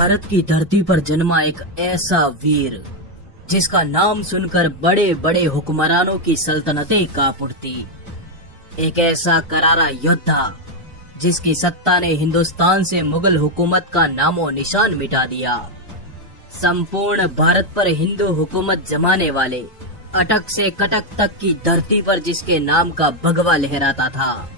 भारत की धरती पर जन्मा एक ऐसा वीर जिसका नाम सुनकर बड़े बड़े हुक्मरानों की सल्तनतें कांप उठती। एक ऐसा करारा योद्धा जिसकी सत्ता ने हिंदुस्तान से मुगल हुकूमत का नामो निशान मिटा दिया। संपूर्ण भारत पर हिंदू हुकूमत जमाने वाले अटक से कटक तक की धरती पर जिसके नाम का भगवा लहराता था,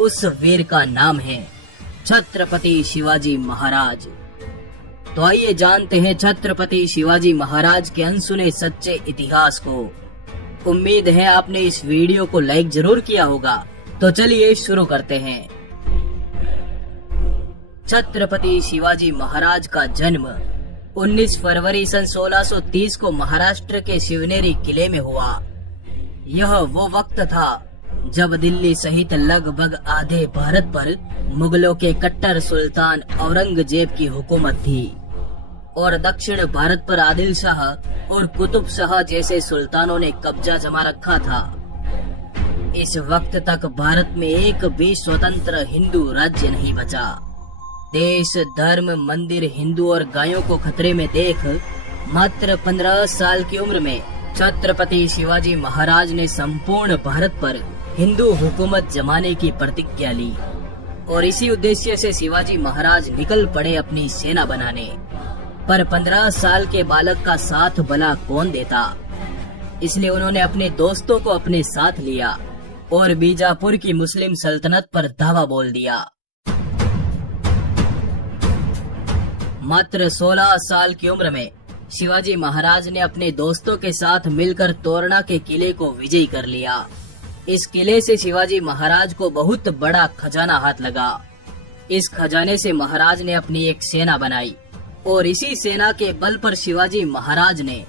उस वीर का नाम है छत्रपति शिवाजी महाराज। तो आइए जानते हैं छत्रपति शिवाजी महाराज के अनसुने सच्चे इतिहास को। उम्मीद है आपने इस वीडियो को लाइक जरूर किया होगा, तो चलिए शुरू करते हैं। छत्रपति शिवाजी महाराज का जन्म 19 फरवरी सन 1630 को महाराष्ट्र के शिवनेरी किले में हुआ। यह वो वक्त था जब दिल्ली सहित लगभग आधे भारत पर मुगलों के कट्टर सुल्तान औरंगजेब की हुकूमत थी और दक्षिण भारत पर आदिल शाह और कुतुब शाह जैसे सुल्तानों ने कब्जा जमा रखा था। इस वक्त तक भारत में एक भी स्वतंत्र हिंदू राज्य नहीं बचा। देश, धर्म, मंदिर, हिंदू और गायों को खतरे में देख मात्र 15 साल की उम्र में छत्रपति शिवाजी महाराज ने संपूर्ण भारत पर हिंदू हुकूमत जमाने की प्रतिज्ञा ली और इसी उद्देश्य से शिवाजी महाराज निकल पड़े अपनी सेना बनाने। पर 15 साल के बालक का साथ भला कौन देता, इसलिए उन्होंने अपने दोस्तों को अपने साथ लिया और बीजापुर की मुस्लिम सल्तनत पर धावा बोल दिया। मात्र 16 साल की उम्र में शिवाजी महाराज ने अपने दोस्तों के साथ मिलकर तोरणा के किले को विजयी कर लिया। इस किले से शिवाजी महाराज को बहुत बड़ा खजाना हाथ लगा। इस खजाने से महाराज ने अपनी एक सेना बनाई और इसी सेना के बल पर शिवाजी महाराज ने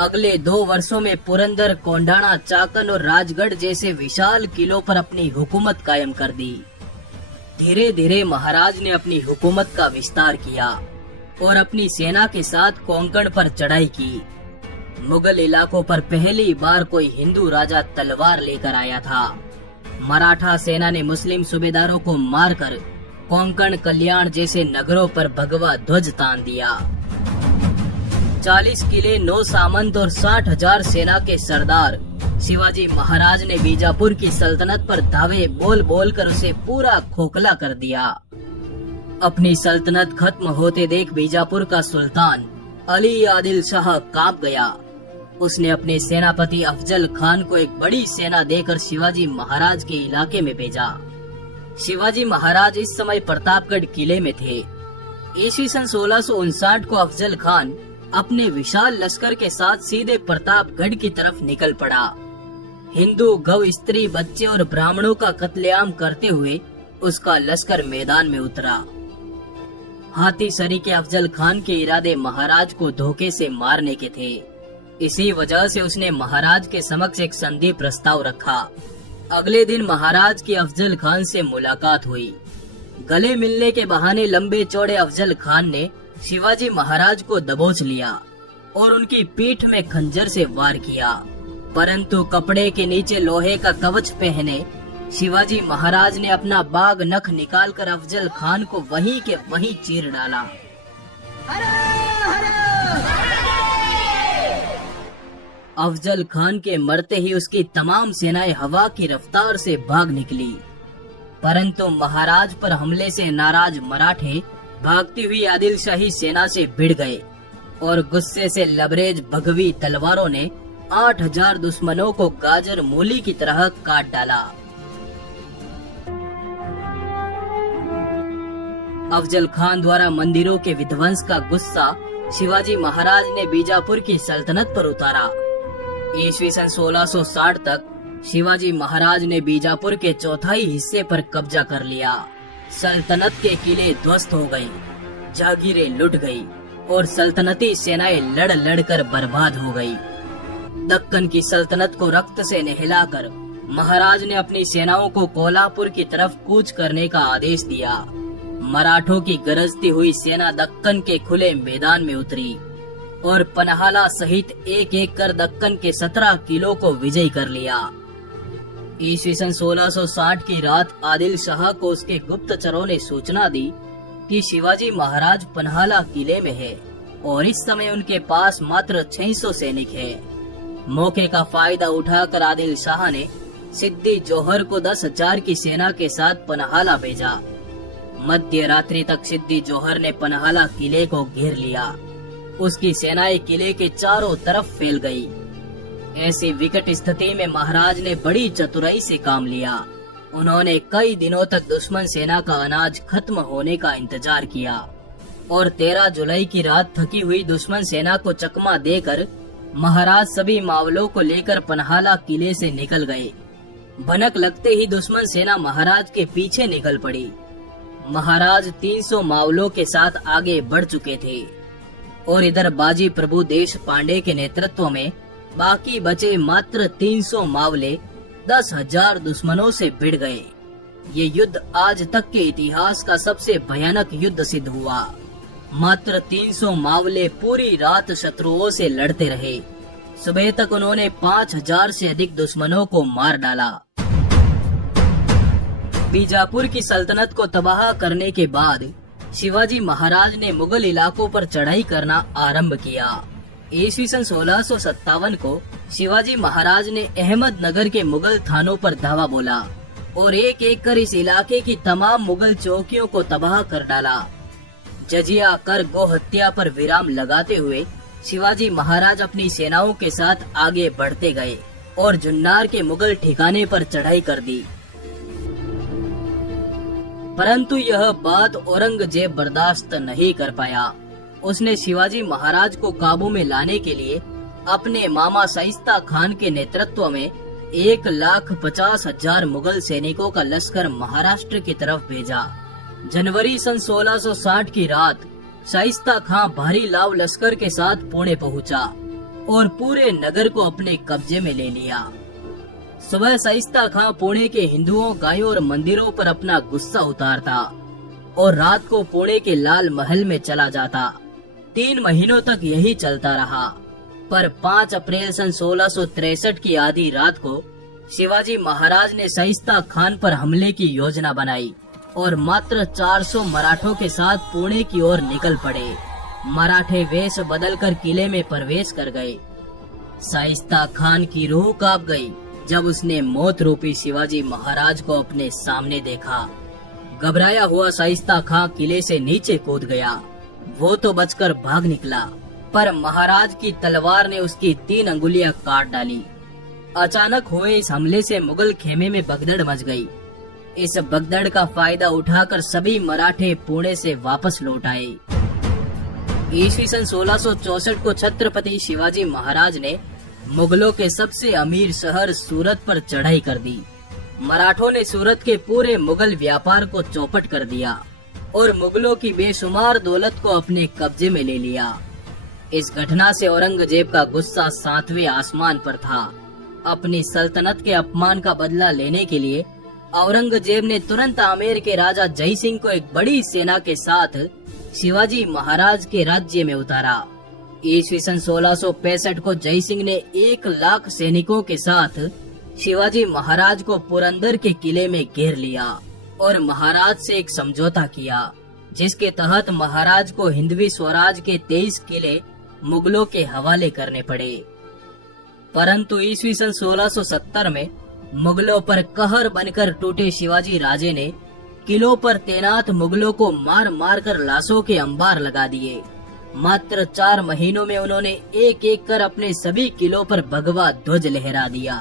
अगले 2 वर्षों में पुरंदर, कोंडाणा, चाकन और राजगढ़ जैसे विशाल किलों पर अपनी हुकूमत कायम कर दी। धीरे धीरे महाराज ने अपनी हुकूमत का विस्तार किया और अपनी सेना के साथ कोंकण पर चढ़ाई की। मुगल इलाकों पर पहली बार कोई हिंदू राजा तलवार लेकर आया था। मराठा सेना ने मुस्लिम सूबेदारों को मारकर कोंकण, कल्याण जैसे नगरों पर भगवा ध्वज तान दिया। 40 किले, 9 सामंत और 60,000 सेना के सरदार शिवाजी महाराज ने बीजापुर की सल्तनत पर धावे बोल बोल कर उसे पूरा खोखला कर दिया। अपनी सल्तनत खत्म होते देख बीजापुर का सुल्तान अली आदिल शाह कांप गया। उसने अपने सेनापति अफजल खान को एक बड़ी सेना देकर शिवाजी महाराज के इलाके में भेजा। शिवाजी महाराज इस समय प्रतापगढ़ किले में थे। ईस्वी सन 1659 को अफजल खान अपने विशाल लश्कर के साथ सीधे प्रतापगढ़ की तरफ निकल पड़ा। हिंदू, गौ, स्त्री, बच्चे और ब्राह्मणों का कत्लेआम करते हुए उसका लश्कर मैदान में उतरा। हाथी सरी के अफजल खान के इरादे महाराज को धोखे से मारने के थे। इसी वजह से उसने महाराज के समक्ष एक संधि प्रस्ताव रखा। अगले दिन महाराज की अफजल खान से मुलाकात हुई। गले मिलने के बहाने लंबे चौड़े अफजल खान ने शिवाजी महाराज को दबोच लिया और उनकी पीठ में खंजर से वार किया, परंतु कपड़े के नीचे लोहे का कवच पहने शिवाजी महाराज ने अपना बाग नख निकालकर अफजल खान को वहीं के वहीं चीर डाला। अफजल खान के मरते ही उसकी तमाम सेनाएं हवा की रफ्तार से भाग निकली, परंतु महाराज पर हमले से नाराज मराठे भागती हुई आदिल शाही सेना से भिड़ गए और गुस्से से लबरेज भगवी तलवारों ने 8,000 दुश्मनों को गाजर मूली की तरह काट डाला। अफजल खान द्वारा मंदिरों के विध्वंस का गुस्सा शिवाजी महाराज ने बीजापुर की सल्तनत पर उतारा। ईस्वी सन 1660 तक शिवाजी महाराज ने बीजापुर के चौथाई हिस्से पर कब्जा कर लिया। सल्तनत के किले ध्वस्त हो गए, जागीरें लुट गई और सल्तनती सेनाएं लड़ लड़कर बर्बाद हो गई। दक्कन की सल्तनत को रक्त से नहलाकर महाराज ने अपनी सेनाओं को कोल्हापुर की तरफ कूच करने का आदेश दिया। मराठों की गरजती हुई सेना दक्कन के खुले मैदान में उतरी और पन्हाला सहित एक एक कर दक्कन के 17 किलों को विजयी कर लिया। ईस्वी सन 1660 की रात आदिल शाह को उसके गुप्तचरों ने सूचना दी कि शिवाजी महाराज पन्हाला किले में है और इस समय उनके पास मात्र 600 सैनिक हैं। मौके का फायदा उठाकर आदिल शाह ने सिद्दी जोहर को 10,000 की सेना के साथ पन्हाला भेजा। मध्य रात्रि तक सिद्दी जोहर ने पन्हाला किले को घेर लिया। उसकी सेनाएं किले के चारों तरफ फैल गई। ऐसी विकट स्थिति में महाराज ने बड़ी चतुराई से काम लिया। उन्होंने कई दिनों तक दुश्मन सेना का अनाज खत्म होने का इंतजार किया और 13 जुलाई की रात थकी हुई दुश्मन सेना को चकमा देकर महाराज सभी मावलों को लेकर पन्हाला किले से निकल गए। भनक लगते ही दुश्मन सेना महाराज के पीछे निकल पड़ी। महाराज 300 मावलों के साथ आगे बढ़ चुके थे और इधर बाजी प्रभु देश पांडे के नेतृत्व में बाकी बचे मात्र 300 मावले 10,000 दुश्मनों से भिड़ गए। ये युद्ध आज तक के इतिहास का सबसे भयानक युद्ध सिद्ध हुआ। मात्र 300 मावले पूरी रात शत्रुओं से लड़ते रहे। सुबह तक उन्होंने 5,000 से अधिक दुश्मनों को मार डाला। बीजापुर की सल्तनत को तबाह करने के बाद शिवाजी महाराज ने मुगल इलाकों पर चढ़ाई करना आरंभ किया। ईस्वी सन 1657 को शिवाजी महाराज ने अहमदनगर के मुगल थानों पर धावा बोला और एक एक कर इस इलाके की तमाम मुगल चौकियों को तबाह कर डाला। जजिया कर गो हत्या पर विराम लगाते हुए शिवाजी महाराज अपनी सेनाओं के साथ आगे बढ़ते गए और जुन्नार के मुगल ठिकाने पर चढ़ाई कर दी। परंतु यह बात औरंगजेब बर्दाश्त नहीं कर पाया। उसने शिवाजी महाराज को काबू में लाने के लिए अपने मामा शाइस्ता खान के नेतृत्व में 1,50,000 मुगल सैनिकों का लश्कर महाराष्ट्र की तरफ भेजा। जनवरी सन 1660 की रात शाइस्ता खान भारी लाव लश्कर के साथ पुणे पहुंचा और पूरे नगर को अपने कब्जे में ले लिया। सुबह शाइस्ता खान पुणे के हिंदुओं, गायों और मंदिरों पर अपना गुस्सा उतारता और रात को पुणे के लाल महल में चला जाता। 3 महीनों तक यही चलता रहा, पर 5 अप्रैल सन 1663 की आधी रात को शिवाजी महाराज ने शाइस्ता खान पर हमले की योजना बनाई और मात्र 400 मराठों के साथ पुणे की ओर निकल पड़े। मराठे वेश बदलकर किले में प्रवेश कर गए। शाइस्ता खान की रूह कांप गई जब उसने मौत रूपी शिवाजी महाराज को अपने सामने देखा। घबराया हुआ शाइस्ता खान किले से नीचे कूद गया। वो तो बचकर भाग निकला, पर महाराज की तलवार ने उसकी 3 अंगुलियां काट डाली। अचानक हुए इस हमले से मुगल खेमे में भगदड़ मच गई। इस भगदड़ का फायदा उठाकर सभी मराठे पुणे से वापस लौट आए। ईस्वी सन 1664 को छत्रपति शिवाजी महाराज ने मुगलों के सबसे अमीर शहर सूरत पर चढ़ाई कर दी। मराठों ने सूरत के पूरे मुगल व्यापार को चौपट कर दिया और मुगलों की बेशुमार दौलत को अपने कब्जे में ले लिया। इस घटना से औरंगजेब का गुस्सा 7वें आसमान पर था। अपनी सल्तनत के अपमान का बदला लेने के लिए औरंगजेब ने तुरंत आमेर के राजा जय सिंह को एक बड़ी सेना के साथ शिवाजी महाराज के राज्य में उतारा। ईस्वी सन 1665 को जय सिंह ने 1 लाख सैनिकों के साथ शिवाजी महाराज को पुरंदर के किले में घेर लिया और महाराज से एक समझौता किया, जिसके तहत महाराज को हिंदवी स्वराज के 23 किले मुगलों के हवाले करने पड़े। परंतु ईस्वी सन 1670 में मुगलों पर कहर बनकर टूटे शिवाजी राजे ने किलों पर तैनात मुगलों को मार मार कर लाशों के अंबार लगा दिए। मात्र 4 महीनों में उन्होंने एक एक कर अपने सभी किलों पर भगवा ध्वज लहरा दिया।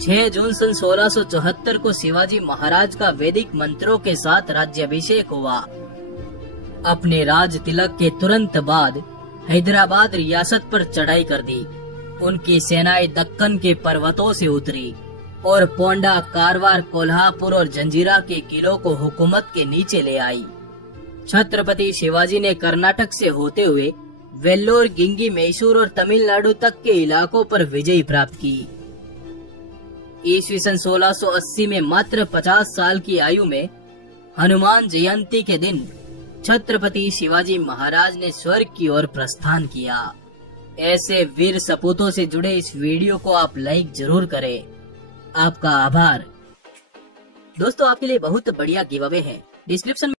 6 जून सन 1674 को शिवाजी महाराज का वैदिक मंत्रों के साथ राज्याभिषेक हुआ। अपने राज तिलक के तुरंत बाद हैदराबाद रियासत पर चढ़ाई कर दी। उनकी सेनाएं दक्कन के पर्वतों से उतरी और पोंडा, कारवार, कोल्हापुर और जंजीरा के किलों को हुकूमत के नीचे ले आई। छत्रपति शिवाजी ने कर्नाटक से होते हुए वेल्लोर, गिंगी, मैसूर और तमिलनाडु तक के इलाकों पर विजय प्राप्त की। ईस्वी सन 1680 में मात्र 50 साल की आयु में हनुमान जयंती के दिन छत्रपति शिवाजी महाराज ने स्वर्ग की ओर प्रस्थान किया। ऐसे वीर सपूतों से जुड़े इस वीडियो को आप लाइक जरूर करें। आपका आभार। दोस्तों, आपके लिए बहुत बढ़िया गिव अवे है। डिस्क्रिप्शन